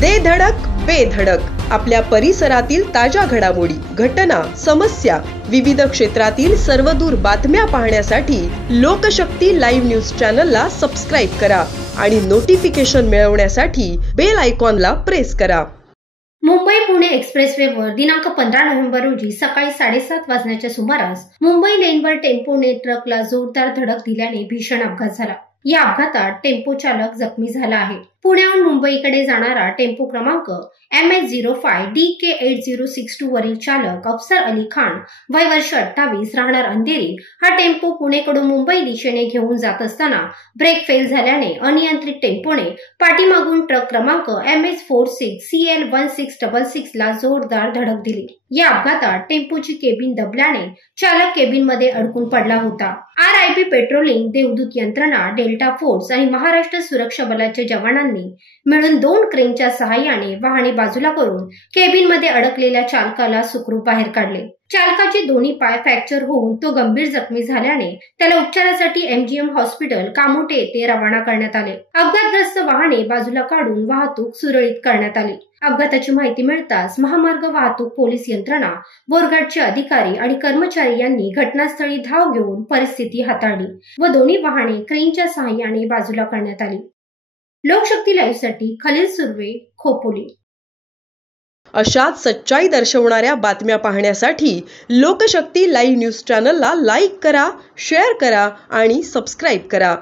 दे धडक बेधडक आपल्या परिसरातील ताज्या घडामोडी, घटना, समस्या, विविध क्षेत्रातील सर्वदूर बातम्या पाहण्यासाठी लोकशक्ती लाईव्ह न्यूज चॅनलला सबस्क्राईब करा आणि नोटिफिकेशन मिळवण्यासाठी बेल आयकॉनला प्रेस करा। मुंबई पुणे एक्सप्रेसवेवर दिनांक 15 नोव्हेंबर रोजी सकाळी 7:30 वाजण्याच्या सुमारास मुंबई लेनवर टेम्पोने ट्रकला जोरदार धडक दिल्याने भीषण अपघात झाला। या अपघातात टेम्पो चालक जखमी झाला आहे। पुण्याहून मुंबईकडे जाणारा टेम्पो क्रमांक MS05DK8062 वरील चालक अफसर अली खान वय वर्ष 28 राहणार अंधेरी हा टेम्पो पुणेकडून मुंबई दिशेने घेऊन जात असताना ब्रेक फेल झाल्याने अनियंत्रित टेम्पोने पाठीमागून ट्रक क्रमांक MS46CL1666 ला जोरदार धडक दिली। या अपघातात टेम्पोची केबिन दबल्याने चालक केबिनमध्ये अडकून पडला होता। RIP पेट्रोलिंग, देवदूत यंत्रणा, डेल्टा फोर्स आणि महाराष्ट्र सुरक्षा बलाच्या जवानांनी मिळून 2 क्रेनच्या सहाय्याने वाहने बाजूला करून केबिनमध्ये अडकलेल्या चालकाला सुखरूप बाहेर काढले। चालकाचे दोन्ही पाय फ्रॅक्चर होऊन तो गंभीर जखमी झाल्याने त्याला उपचारासाठी MGM हॉस्पिटल कामोठे येथे रवाना करण्यात आले। अपघातग्रस्त वाहने बाजूला काढून वाहतूक सुरळीत करण्यात आली। अपघाताची माहिती मिळताच महामार्ग वाहतूक पोलीस यंत्रणा, बोरघाटचे अधिकारी आणि कर्मचारी यांनी घटनास्थळी धाव घेऊन परिस्थिती हाताळली व दोन्ही वाहने क्रेनच्या सहाय्याने बाजूला करण्यात आली। लोकशक्ती लाईव्हसाठी खलील सुर्वे, खोपोली। अशाच सच्चाई दर्शवणाऱ्या बातम्या पाहण्यासाठी लोकशक्ती लाईव्ह न्यूज चॅनलला लाईक करा, शेअर करा आणि सबस्क्राईब करा।